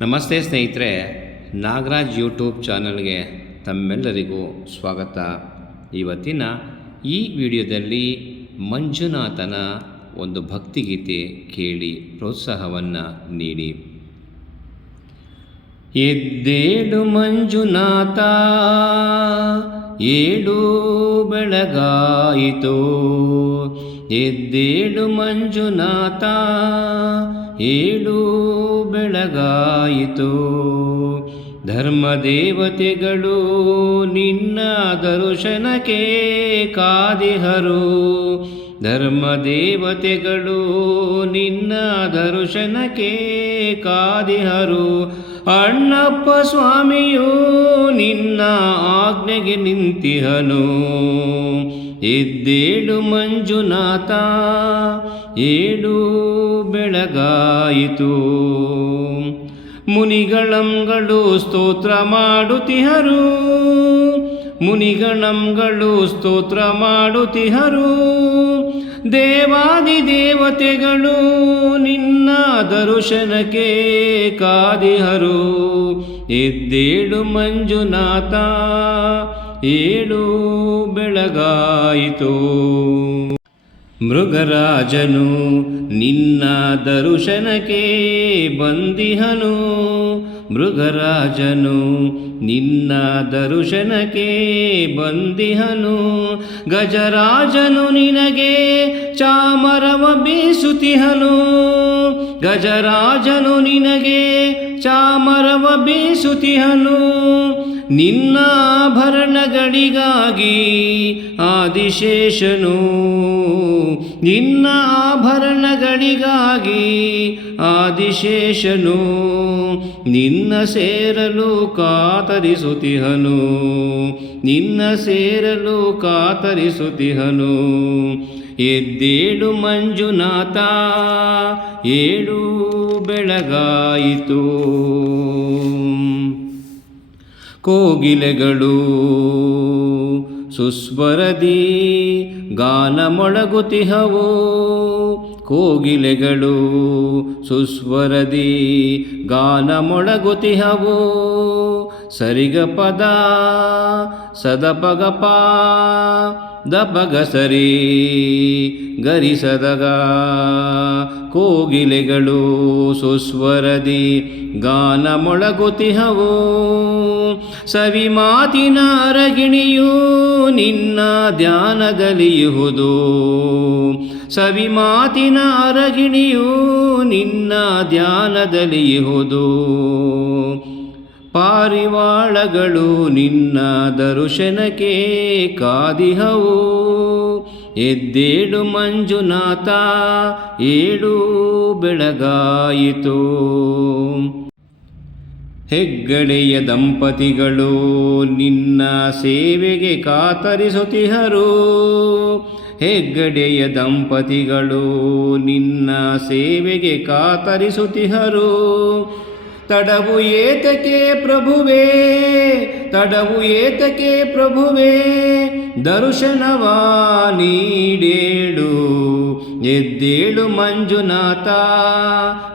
ನಮಸ್ತೆ ಸ್ನೇಹಿತರೆ, ನಾಗರಾಜ್ ಯೂಟ್ಯೂಬ್ ಚಾನಲ್ಗೆ ತಮ್ಮೆಲ್ಲರಿಗೂ ಸ್ವಾಗತ. ಇವತ್ತಿನ ಈ ವಿಡಿಯೋದಲ್ಲಿ ಮಂಜುನಾಥನ ಒಂದು ಭಕ್ತಿಗೀತೆ ಕೇಳಿ ಪ್ರೋತ್ಸಾಹವನ್ನು ನೀಡಿ. ಎದ್ದೇಳು ಮಂಜುನಾಥ, ಏಳು ಬೆಳಗಾಯಿತು. ಎದ್ದೇಳು ಮಂಜುನಾಥ, ಏಳು ಬೆಳಗಾಯಿತು. ಧರ್ಮದೇವತೆಗಳು ನಿನ್ನ ದರ್ಶನಕ್ಕೆ ಕಾದಿಹರು. ಧರ್ಮದೇವತೆಗಳು ನಿನ್ನ ದರ್ಶನಕ್ಕೆ ಕಾದಿಹರು. ಅಣ್ಣಪ್ಪ ಸ್ವಾಮಿಯು ನಿನ್ನ ಆಜ್ಞೆಗೆ ನಿಂತಿಹನು. ಎದ್ದೇಳು ಮಂಜುನಾಥ, ಏಳು ಬೆಳಗಾಯಿತು. ಮುನಿಗಳಂಗಳು ಸ್ತೋತ್ರ ಮಾಡುತ್ತಿಹರು. ಮುನಿಗಣಂಗಳು ಸ್ತೋತ್ರ ಮಾಡುತ್ತಿಹರು. ದೇವಾದಿ ದೇವತೆಗಳು ನಿನ್ನ ದರ್ಶನಕ್ಕೆ ಕಾದಿಹರು. ಎದ್ದೇಳು ಮಂಜುನಾಥ, ಏಳು ಬೆಳಗಾಯಿತು. ಮೃಗರಾಜನು ನಿನ್ನ ದರ್ಶನಕ್ಕೆ ಬಂದಿಹನು. ಮೃಗರಾಜನು ನಿನ್ನ ದರ್ಶನಕ್ಕೆ ಬಂದಿಹನು. ಗಜರಾಜನು ನಿನಗೆ ಚಾಮರವ ಬೀಸುತ್ತಿಹನು. ಗಜರಾಜನು ನಿನಗೆ ಚಾಮರವ ಬೀಸುತ್ತಿಹನು. ನಿನ್ನ ಆಭರಣಗಳಿಗಾಗಿ ಆದಿಶೇಷನು. ನಿನ್ನ ಆಭರಣಗಳಿಗಾಗಿ ಆದಿಶೇಷನು ನಿನ್ನ ಸೇರಲು ಕಾತರಿಸುತ್ತಿಹನು. ನಿನ್ನ ಸೇರಲು ಕಾತರಿಸುತ್ತಿಹನು. ಎದ್ದೇಳು ಮಂಜುನಾಥ, ಏಳು ಬೆಳಗಾಯಿತು. ಕೋಗಿಲೆಗಳು ಸುಸ್ವರದಿ ಗಾನ ಮೊಳಗುತ್ತಿಹವು. ಕೋಗಿಲೆಗಳು ಸುಸ್ವರದಿ ಗಾನ ಮೊಳಗುತ್ತಿಹವು. ಸರಿಗಪದ ಸದಪಗಪ ದಪಗ ಸರಿ ಗರಿಸದಗ. ಕೋಗಿಲೆಗಳು ಸುಸ್ವರದಿ ಗಾನ ಮೊಳಗುತ್ತಿಹವು. ಸವಿ ಮಾತಿನ ಅರಗಿಣಿಯು ನಿನ್ನ ಧ್ಯಾನದಲ್ಲಿಯುವುದು. ಸವಿ ಮಾತಿನ ಅರಗಿಣಿಯು ನಿನ್ನ ಧ್ಯಾನದಲ್ಲಿಯುವುದು. ಪಾರಿವಾಳಗಳು ನಿನ್ನ ದರ್ಶನಕ್ಕೆ ಕಾದಿಹವು. ಎದ್ದೇಳು ಮಂಜುನಾಥ, ಏಳು ಬೆಳಗಾಯಿತು. ಹೆಗ್ಗಡೆಯ ದಂಪತಿಗಳು ನಿನ್ನ ಸೇವೆಗೆ ಕಾತರಿಸುತ್ತಿಹರು. ಹೆಗ್ಗಡೆಯ ದಂಪತಿಗಳು ನಿನ್ನ ಸೇವೆಗೆ ಕಾತರಿಸುತ್ತಿಹರು. ತಡವು ಏತಕ್ಕೆ ಪ್ರಭುವೇ, ತಡವು ಏತಕ್ಕೆ ಪ್ರಭುವೇ, ದರ್ಶನವ ನೀಡೇಳು. ಎದ್ದೇಳು ಮಂಜುನಾಥ,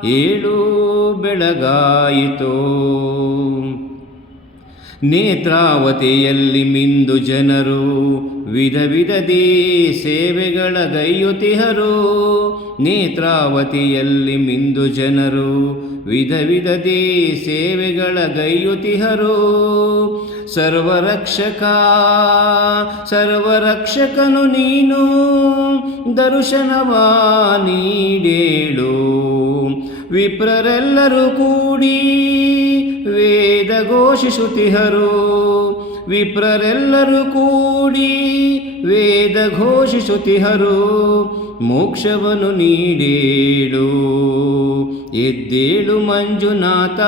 ಏಳು ಬೆಳಗಾಯಿತು. ನೇತ್ರಾವತಿಯಲ್ಲಿ ಮಿಂದು ಜನರು ವಿಧ ವಿಧದಿ ಸೇವೆಗಳ ಗೈಯುತ್ತಿಹರು. ನೇತ್ರಾವತಿಯಲ್ಲಿ ಮಿಂದು ಜನರು ವಿಧ ವಿಧದಿ ಸೇವೆಗಳ ಗೈಯುತ್ತಿಹರು. ಸರ್ವರಕ್ಷಕ ಸರ್ವರಕ್ಷಕನು ನೀನು, ದರ್ಶನವ ನೀಡೇಳು. ವಿಪ್ರರೆಲ್ಲರೂ ಕೂಡಿ ವೇದ ಘೋಷಿಸುತ್ತಿಹರು. ವಿಪ್ರರೆಲ್ಲರೂ ಕೂಡಿ ವೇದ ಘೋಷಿಸುತ್ತಿಹರು. ಮೋಕ್ಷವನ್ನು ನೀಡೇಳು. ಎದ್ದೇಳು ಮಂಜುನಾಥ,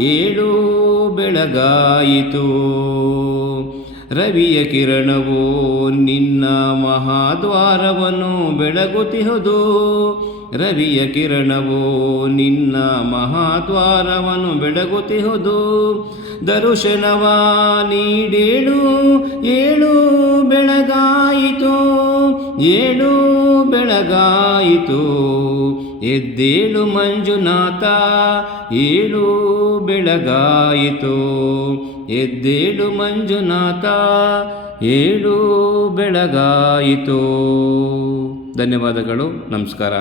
ಏಳು ಬೆಳಗಾಯಿತು. ರವಿಯ ಕಿರಣವು ನಿನ್ನ ಮಹಾದ್ವಾರವನ್ನು ಬೆಳಗುತ್ತಿಹುದು. ರವಿಯ ಕಿರಣವು ನಿನ್ನ ಮಹಾದ್ವಾರವನ್ನು ಬೆಳಗುತ್ತಿಹುದು. ದರ್ಶನವ ನೀಡೇಳು, ಏಳು ಬೆಳಗಾಯಿತು. ಏಳು ಬೆಳಗಾಯಿತು. ಎದ್ದೇಳು ಮಂಜುನಾಥ ಏಳು ಬೆಳಗಾಯಿತು. ಎದ್ದೇಳು ಮಂಜುನಾಥ ಏಳು ಬೆಳಗಾಯಿತು. ಧನ್ಯವಾದಗಳು. ನಮಸ್ಕಾರ.